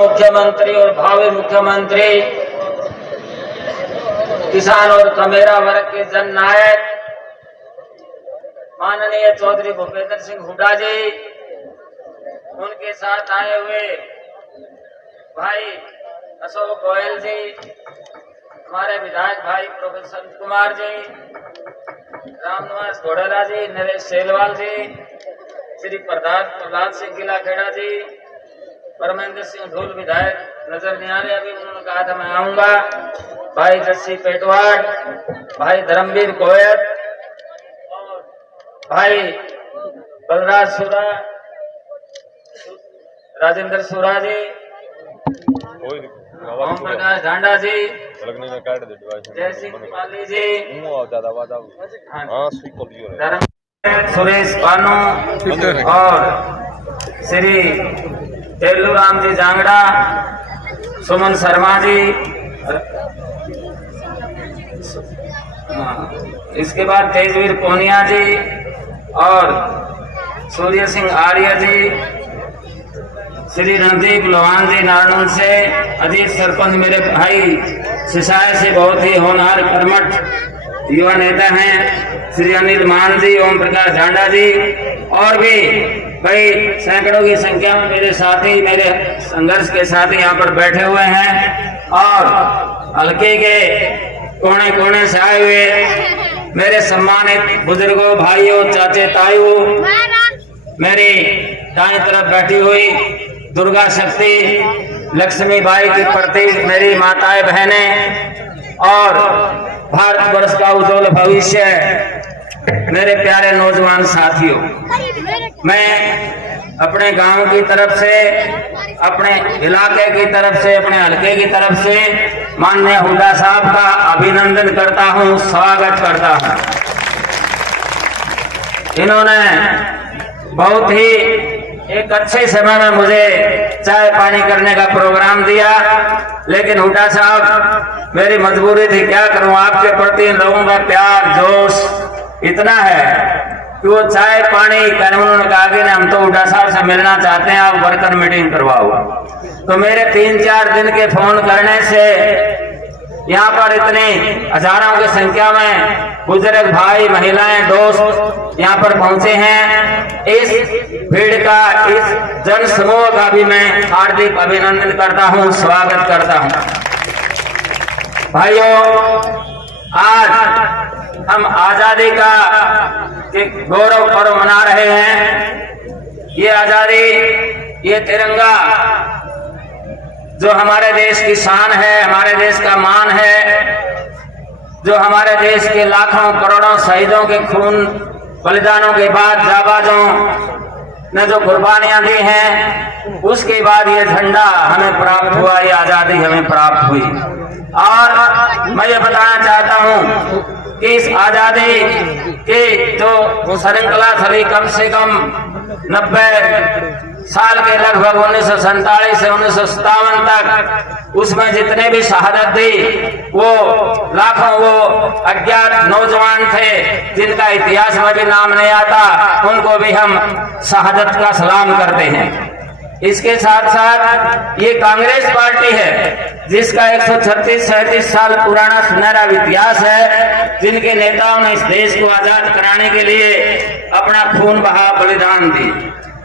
मुख्यमंत्री और भावी मुख्यमंत्री, किसान और कमेरा वर्ग के जननायक माननीय चौधरी भूपेंद्र सिंह हुड्डा जी, उनके साथ आए हुए भाई अशोक गोयल जी, हमारे विधायक भाई प्रोफेसर संत कुमार जी, रामनिवास घोड़ेला जी, नरेश सेलवाल जी, श्री प्रहलाद सिंह गिलाखेड़ा जी, परमेंद्र सिंह धूल विधायक नजर नहीं आ रहे, अभी उन्होंने कहा था मैं आऊंगा, भाई जस्सी पेटवाड़, भाई धर्मवीर गोयल और भाई बलराज सुरा, राजेंद्र सुरा जी, ओम प्रकाश ढांडा जी, जय सिंह पाली जी, सुरेश बानू और श्री तेलू राम जी जांगड़ा, सुमन शर्मा जी, इसके बाद तेजवीर कोनिया जी और सूर्य सिंह आर्य जी, श्री रणदीप लोहान जी नारायण से, अजीत सरपंच मेरे भाई सिसाय से बहुत ही होनहार कर्मठ युवा नेता हैं, श्री अनिल मान जी, ओम प्रकाश ढांडा जी और भी कई सैकड़ों की संख्या में मेरे साथी, मेरे संघर्ष के साथी यहाँ पर बैठे हुए हैं और हल्के के कोने कोने से आए हुए मेरे सम्मानित बुजुर्गों, भाइयों, चाचे, ताइयों, मेरी दाईं तरफ बैठी हुई दुर्गा शक्ति, लक्ष्मी बाई के प्रति मेरी माताएं, बहनें और भारतवर्ष का उज्जवल भविष्य, मेरे प्यारे नौजवान साथियों, मैं अपने गांव की तरफ से, अपने इलाके की तरफ से, अपने हलके की तरफ से माननीय हुड्डा साहब का अभिनंदन करता हूं, स्वागत करता हूं। इन्होंने बहुत ही एक अच्छे समय में मुझे चाय पानी करने का प्रोग्राम दिया, लेकिन हुड्डा साहब मेरी मजबूरी थी, क्या करूं, आपके प्रति इन लोगों का प्यार जोश इतना है कि वो चाय पानी कानून का आगे ने हम तो हुड्डा साहब से मिलना चाहते हैं, आप वर्कर मीटिंग करवाओ। तो मेरे 3-4 दिन के फोन करने से यहाँ पर इतनी हजारों की संख्या में बुजुर्ग भाई, महिलाएं, दोस्त यहाँ पर पहुंचे हैं। इस भीड़ का, इस जन समूह का भी मैं हार्दिक अभिनंदन करता हूँ, स्वागत करता हूँ। भाइयों, आज हम आजादी का गौरव पर्व मना रहे हैं। ये आजादी, ये तिरंगा जो हमारे देश की शान है, हमारे देश का मान है, जो हमारे देश के लाखों करोड़ों शहीदों के खून बलिदानों के बाद जाबाजों ने जो कुर्बानियां दी हैं, उसके बाद ये झंडा हमें प्राप्त हुआ, ये आजादी हमें प्राप्त हुई। और मैं ये बताना चाहता हूं कि इस आजादी की जो श्रृंखला थी, कम से कम 90 साल के लगभग 1947 से 1957 तक, उसमें जितने भी शहादत दी वो लाखों वो अज्ञात नौजवान थे जिनका इतिहास में भी नाम नहीं आता, उनको भी हम शहादत का सलाम करते हैं। इसके साथ साथ ये कांग्रेस पार्टी है जिसका 136-37 साल पुराना सुनहरा इतिहास है, जिनके नेताओं ने इस देश को आजाद कराने के लिए अपना खून बहा, बलिदान दी।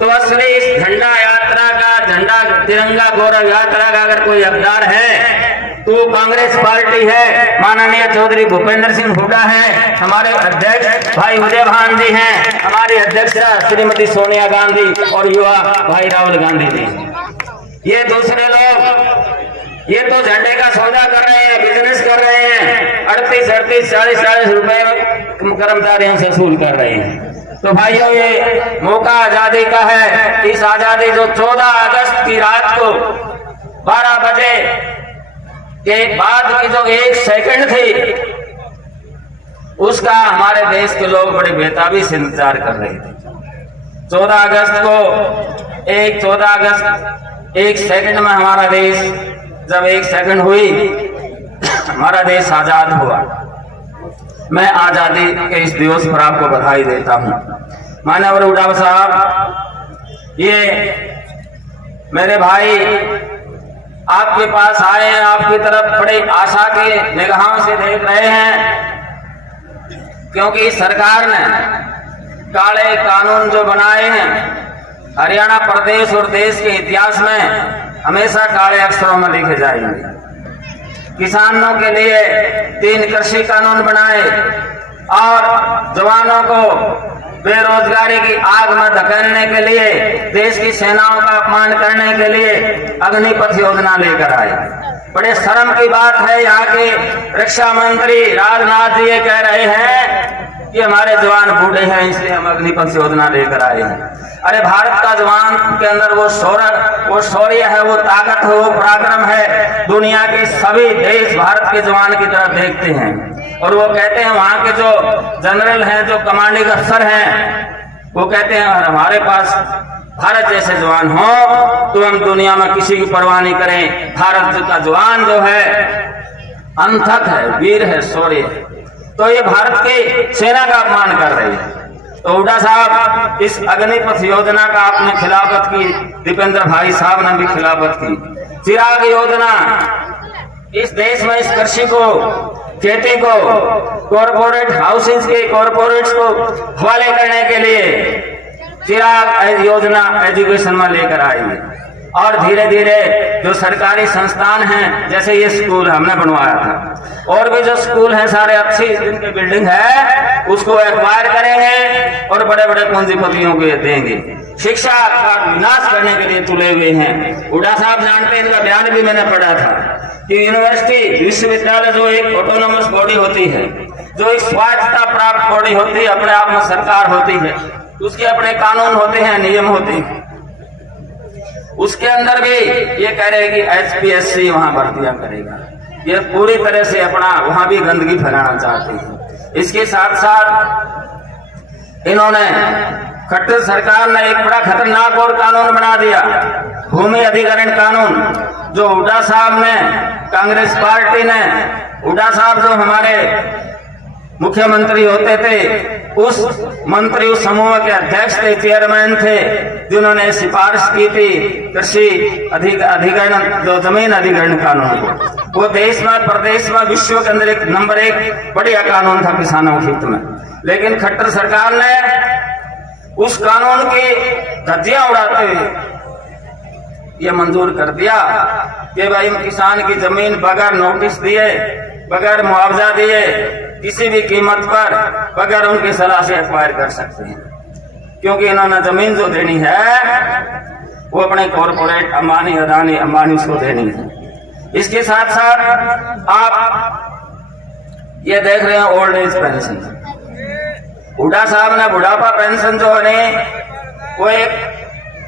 तो असली इस झंडा यात्रा का, झंडा तिरंगा गौरव यात्रा का अगर कोई हकदार है तो कांग्रेस पार्टी है, माननीय चौधरी भूपेंद्र सिंह हुड्डा है, हमारे अध्यक्ष भाई उदय भान जी हैं, हमारी अध्यक्षा श्रीमती सोनिया गांधी और युवा भाई राहुल गांधी जी। ये दूसरे लोग ये तो झंडे का सौदा कर रहे हैं, बिजनेस कर रहे हैं, 38, 40 रुपए कर्मचारियों से वसूल कर रहे हैं। तो भाइयों, ये मौका आजादी का है। इस आजादी जो 14 अगस्त की रात को 12 बजे के बाद की जो 1 सेकंड थी, उसका हमारे देश के लोग बड़ी बेताबी से इंतजार कर रहे थे। 14 अगस्त को 14 अगस्त 1 सेकंड में हमारा देश, जब 1 सेकंड हुई, हमारा देश आजाद हुआ। मैं आजादी के इस दिवस पर आपको बधाई देता हूं। माननीय हुड्डा साहब, ये मेरे भाई आपके पास आए हैं, आपकी तरफ बड़ी आशा की निगाहों से देख रहे हैं, क्योंकि सरकार ने काले कानून जो बनाए हैं हरियाणा प्रदेश और देश के इतिहास में हमेशा काले अक्षरों में लिखे जाएंगे। किसानों के लिए 3 कृषि कानून बनाए और जवानों को बेरोजगारी की आग में धकेलने के लिए, देश की सेनाओं का अपमान करने के लिए अग्निपथ योजना लेकर आए। बड़े शर्म की बात है, यहाँ के रक्षा मंत्री राजनाथ जी ये कह रहे हैं कि हमारे जवान बूढ़े हैं इसलिए हम अग्निपथ योजना लेकर आए हैं। अरे भारत का जवान के अंदर वो शौर्य है, वो ताकत है, वो पराक्रम है। दुनिया के सभी देश भारत के जवान की तरफ देखते हैं और वो कहते हैं, वहां के जो जनरल हैं, जो कमांडिंग अफसर हैं, वो कहते हैं हमारे पास भारत जैसे जवान हो तो हम दुनिया में किसी की परवाह नहीं करें। भारत का जवान जो है अनथक है, वीर है, शौर्य है। तो ये भारत की सेना का अपमान कर रही है। तो हुड्डा साहब, इस अग्निपथ योजना का आपने खिलाफत की, दीपेंद्र भाई साहब ने भी खिलाफत की। चिराग योजना, इस देश में इस कृषि को, खेती को कॉरपोरेट हाउसेज के कॉरपोरेट्स को हवाले करने के लिए चिराग योजना एजुकेशन में लेकर आई है। और धीरे धीरे जो सरकारी संस्थान हैं, जैसे ये स्कूल हमने बनवाया था, और भी जो स्कूल हैं सारे अच्छी जिनकी बिल्डिंग है उसको एक्वायर करेंगे और बड़े बड़े पूंजीपतियों को देंगे। शिक्षा का विनाश करने के लिए तुले हुए हैं। हुड्डा साहब जानते हैं, इनका बयान भी मैंने पढ़ा था कि यूनिवर्सिटी, विश्वविद्यालय जो एक ऑटोनोमस बॉडी होती है, जो एक स्वायत्तता प्राप्त बॉडी होती है, अपने आप में सरकार होती है, उसके अपने कानून होते हैं, नियम होते हैं। उसके अंदर भी ये कह रहे हैं कि HPSC वहां भर्तियां करेगा। ये पूरी तरह से अपना वहां भी गंदगी फैलाना चाहते हैं। इसके साथ साथ इन्होंने, खट्टर सरकार ने एक बड़ा खतरनाक और कानून बना दिया, भूमि अधिग्रहण कानून, जो हुड्डा साहब ने, कांग्रेस पार्टी ने, हुड्डा साहब जो हमारे मुख्यमंत्री होते थे, उस मंत्री समूह के अध्यक्ष थे, चेयरमैन थे, जिन्होंने सिफारिश की थी कृषि अधिग्रहण, जो जमीन अधिग्रहण कानून को। वो देश में, प्रदेश में, विश्व के अंदर एक नंबर 1 बढ़िया कानून था किसानों के हित में। लेकिन खट्टर सरकार ने उस कानून की धज्जियां उड़ाते हुए ये मंजूर कर दिया कि भाई किसान की जमीन बगैर नोटिस दिए, बगैर मुआवजा दिए, किसी भी कीमत पर बगैर उनकी सलाह से एक्वायर कर सकते हैं। क्योंकि इन्होंने जमीन जो देनी है वो अपने कॉरपोरेट अंबानी, अदानी, अंबानी उसको देनी है। इसके साथ साथ आप ये देख रहे हैं ओल्ड एज पेंशन। हुड्डा साहब ने बुढ़ापा पेंशन जो है वो एक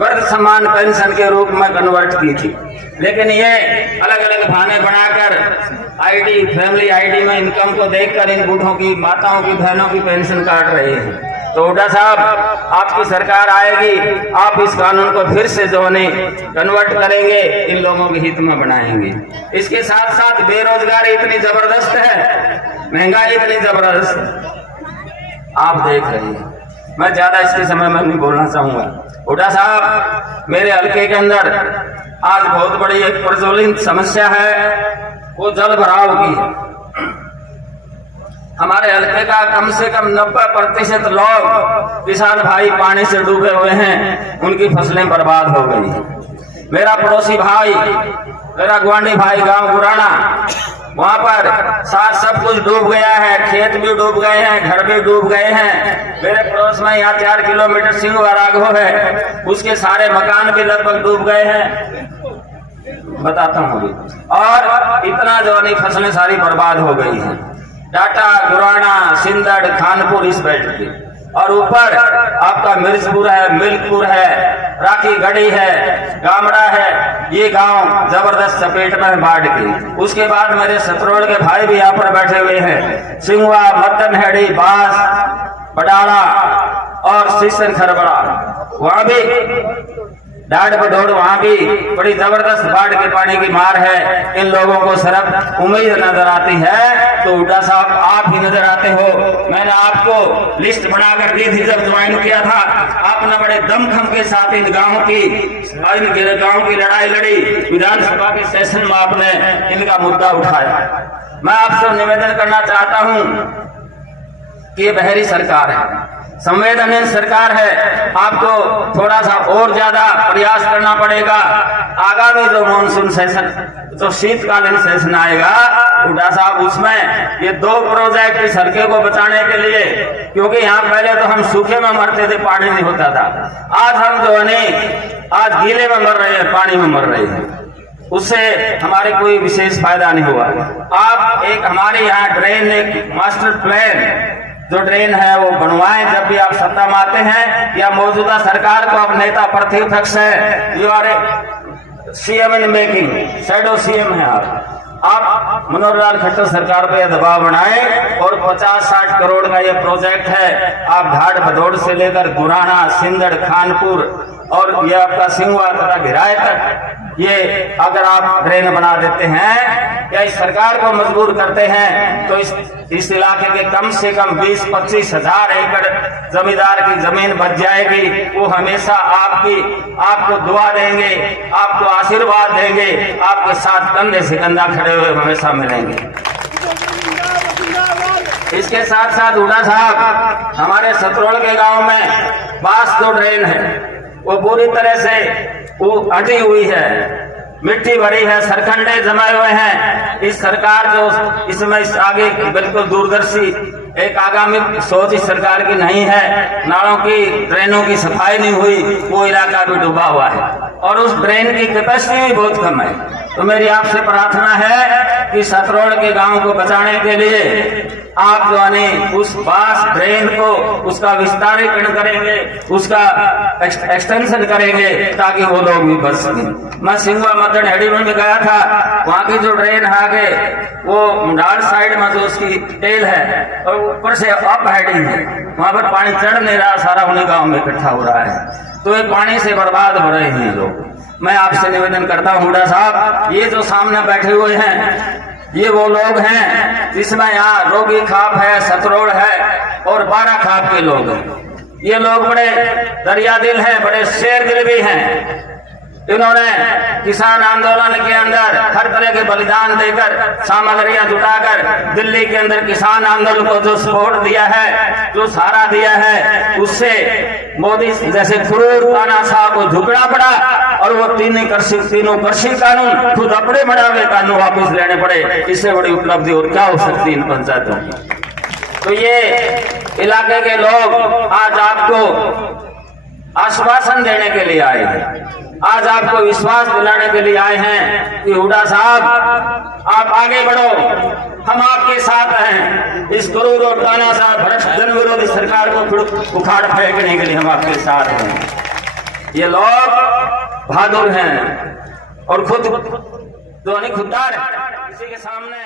वर्ग समान पेंशन के रूप में कन्वर्ट की थी, लेकिन ये अलग अलग बहाने बनाकर आईडी, फैमिली आईडी में इनकम को देखकर इन बूढ़ों की, माताओं की, बहनों की पेंशन काट रहे हैं। तो हुड्डा साहब, आपकी सरकार आएगी, आप इस कानून को फिर से जो है कन्वर्ट करेंगे, इन लोगों के हित में बनाएंगे। इसके साथ साथ बेरोजगारी इतनी जबरदस्त है, महंगाई इतनी जबरदस्त आप देख रहे हैं। मैं ज्यादा इसके समय में नहीं बोलना चाहूंगा। हुड्डा साहब, मेरे हल्के के अंदर आज बहुत बड़ी एक प्रज्वलित समस्या है, वो जल भराव की है। हमारे हल्के का कम से कम 90% लोग, किसान भाई, पानी से डूबे हुए हैं, उनकी फसलें बर्बाद हो गई। मेरा पड़ोसी भाई, मेरा गुआंढी भाई गांव गुराना, वहां पर सब कुछ डूब गया है, खेत भी डूब गए हैं, घर भी डूब गए हैं। मेरे पड़ोस में यहाँ 4 किलोमीटर सिंगवा राघव है, उसके सारे मकान भी लगभग डूब गए हैं, बताता हूँ अभी। और इतना जो नहीं, फसलें सारी बर्बाद हो गई हैं। टाटा, गुराना, सिंदड़, खानपुर इस बेल्ट पे, और ऊपर आपका मिर्जपुर है, मिल्कपुर है, राखी गढ़ी है, गामड़ा है, ये गांव जबरदस्त चपेट में बाढ़ की। उसके बाद मेरे सतरोड़ के भाई भी यहाँ पर बैठे हुए हैं, सिंगवा, मत्तनहेड़ी, बास, बडाड़ा और सीसन खरबड़ा, वहां भी डाढ़ बडोड़ वहां भी बड़ी जबरदस्त बाढ़ के पानी की मार है। इन लोगों को सिर्फ उम्मीद नजर आती है। तो हुड्डा साहब आप ही नजर आते हो। मैंने आपको लिस्ट बनाकर दी थी जब ज्वाइन किया था। आपने बड़े दमखम के साथ इन गांवों की लड़ाई लड़ी। विधानसभा के सेशन में आपने इनका मुद्दा उठाया। मैं आपसे निवेदन करना चाहता हूं कि ये बहरी सरकार है, संवेदनशील सरकार है। आपको थोड़ा सा और ज्यादा प्रयास करना पड़ेगा। आगामी जो मानसून सेशन, जो शीतकालीन सेशन आएगा हुड्डा साहब, उसमें ये 2 प्रोजेक्ट इस हल्के को बचाने के लिए, क्योंकि यहाँ पहले तो हम सूखे में मरते थे, पानी नहीं होता था। आज हम जो है आज गीले में मर रहे हैं, पानी में मर रहे हैं। उससे हमारे कोई विशेष फायदा नहीं हुआ। आप एक हमारे यहाँ ड्रेन, एक मास्टर प्लान जो ड्रेन है वो बनवाएं। जब भी आप सत्ता में आते हैं या मौजूदा सरकार को, अब नेता प्रतिपक्ष है, you are CM in making, shadow CM है आप मनोहर लाल खट्टर सरकार पे दबाव बनाएं और 50-60 करोड़ का ये प्रोजेक्ट है। आप घाट भदौड़ से लेकर गुराना, सिंदड़, खानपुर और ये आपका सिंगवा तथा गिराए तक ये अगर आप ड्रेन बना देते हैं या इस सरकार को मजबूर करते हैं तो इस इलाके के कम से कम 20-25 हजार एकड़ जमींदार की जमीन बच जाएगी। वो हमेशा आपको दुआ देंगे, आपको आशीर्वाद देंगे, आपके साथ कंधे से कंधा खड़े हुए हमेशा मिलेंगे। इसके साथ साथ हुड्डा साहब, हमारे सतरोल के गांव में बास जो ड्रेन है वो पूरी तरह से वो अटी हुई है, मिट्टी भरी है, सरखंडे जमाए हुए हैं। इस सरकार जो इसमें आगे बिल्कुल दूरदर्शी एक आगामी सोच इस सरकार की नहीं है। नालों की, ड्रेनों की सफाई नहीं हुई, वो इलाका भी डूबा हुआ है और उस ड्रेन की कैपेसिटी भी बहुत कम है। तो मेरी आपसे प्रार्थना है कि सतरोल के गांव को बचाने के लिए आप जो है उस बास ड्रेन को, उसका विस्तारीकरण करेंगे, उसका एक्सटेंशन करेंगे ताकि वो लोग भी बच सकें। मैं सिंगवा मदन हेडीमन में गया था, वहां की जो ड्रेन है आगे वो मुंडाल साइड में जो उसकी टेल है और ऊपर से अप हेडिंग है, वहां पर पानी चढ़ नहीं रहा, सारा उन्हीं गाँव में इकट्ठा हो रहा है। तो ये पानी से बर्बाद हो रहे हैं लोग। मैं आपसे निवेदन करता हूँ हुड्डा साहब, ये जो सामने बैठे हुए हैं ये वो लोग हैं जिसमें यहाँ रोगी खाप है, सतरोड़ है और 12 खाप के लोग हैं। ये लोग बड़े दरिया दिल हैं, बड़े शेर दिल भी हैं। इन्होंने किसान आंदोलन के अंदर हर तरह के बलिदान देकर, सामग्रियां जुटाकर दिल्ली के अंदर किसान आंदोलन को जो सपोर्ट दिया है, जो सहारा दिया है, उससे मोदी जैसे क्रूर तानाशाह को झुकना पड़ा और वो तीनों कृषि कानून खुद अपने बनावे कानून वापस लेने पड़े। इससे बड़ी उपलब्धि और क्या हो सकती है इन पंचायतों की। तो ये इलाके के लोग आज आपको आश्वासन देने के लिए आए हैं, आज आपको विश्वास दिलाने के लिए आए हैं कि हुड्डा साहब आप आगे बढ़ो, हम आपके साथ हैं। इस क्रूर और तानाशाह भ्रष्ट जन विरोधी सरकार को उखाड़ फेंकने के लिए हम आपके साथ हैं। ये लोग बहादुर हैं और खुद खुददार है, किसी के सामने